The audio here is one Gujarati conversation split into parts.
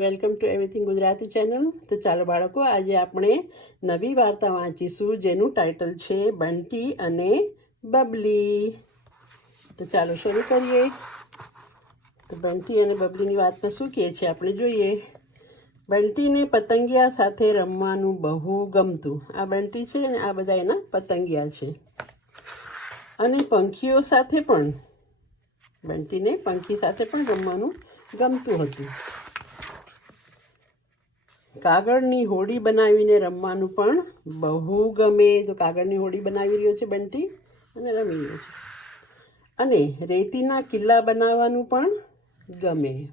Welcome to everything Gujarati channel. તો ચાલો બાળકો, આજે આપણે નવી વાર્તા વાંચીશું, જેનું ટાઇટલ છે બંટી અને બબલી. તો ચાલો શરૂ કરીએ. તો બંટી અને બબલીની વાતમાં શું કહે છે આપણે જોઈએ. બંટીને પતંગિયા સાથે રમવાનું બહુ ગમતું. આ બંટી છે અને આ બધા એના પતંગિયા છે. અને પંખીઓ સાથે પણ, બંટીને પંખી સાથે પણ રમવાનું ગમતું હતું. કાગળની હોડી બનાવીને રમવાનું પણ બહુ ગમે. તો કાગળની હોડી બનાવી રહ્યો છે બંટી અને રમી રહ્યો છે. અને રેતીના કિલ્લા બનાવવાનું પણ ગમે.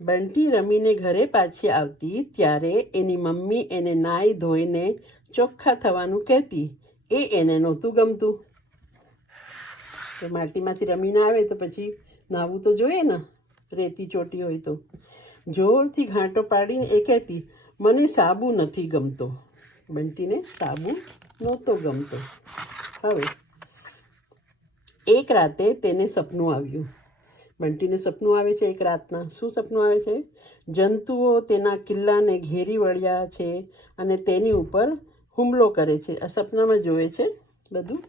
બંટી રમીને ઘરે પાછી આવતી ત્યારે એની મમ્મી એને નાઈ ધોઈને ચોખ્ખા થવાનું કહેતી. એ એને નહોતું ગમતું. તો માટીમાંથી રમીને આવે તો પછી નાહવું તો જોઈએ ને. રેતી ચોટી હોય તો. જોરથી ઘાંટો પાડીને એ કહેતી મને સાબુ નથી ગમતો. બંટીને સાબુ નહોતો ગમતો. હવે એક રાતે તેને સપનું આવ્યું. બંટીને સપનું આવે છે એક રાતના. શું સપનું આવે છે? જંતુઓ તેના કિલ્લાને ઘેરી વળ્યા છે અને તેની ઉપર હુમલો કરે છે. આ સપનામાં જોવે છે બધું.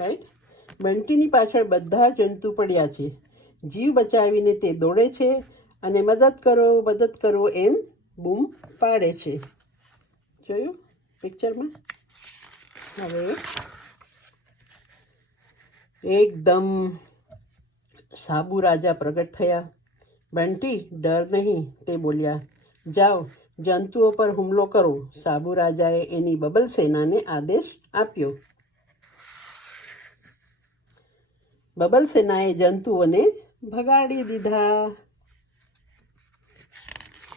રાઈટ બંટીની પાછળ બધા જંતુ પડ્યા છે. જીવ બચાવીને તે દોડે છે અને મદદ કરો મદદ કરો એમ બૂમ પાડે છે. જોયું પિક્ચરમાં હવે એકદમ સાબુ રાજા પ્રગટ થયા. બંટી, ડર નહીં, તે બોલ્યા. જાઓ, જંતુઓ પર હુમલો કરો. સાબુ રાજાએ એની બબલ સેનાને આદેશ આપ્યો. બબલ સેનાએ જંતુઓને ભગાડી દીધા.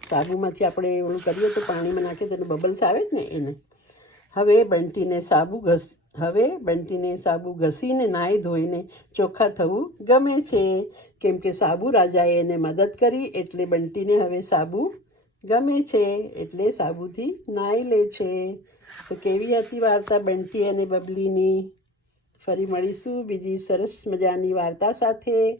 સાબુમાંથી આપણે ઓલું કરીએ તો પાણીમાં નાખીએ તો બબલ્સ આવે જ ને એને. હવે બંટીને સાબુ ઘસ, હવે બંટીને સાબુ ઘસીને નાહી ધોઈને ચોખ્ખા થવું ગમે છે. કેમ કે સાબુ રાજાએ એને મદદ કરી એટલે બંટીને હવે સાબુ ગમે છે, એટલે સાબુથી નાહી લે છે. તો કેવી હતી વાર્તા બંટી અને બબલીની? ફરી મળીશું બીજી સરસ મજાની વાર્તા સાથે.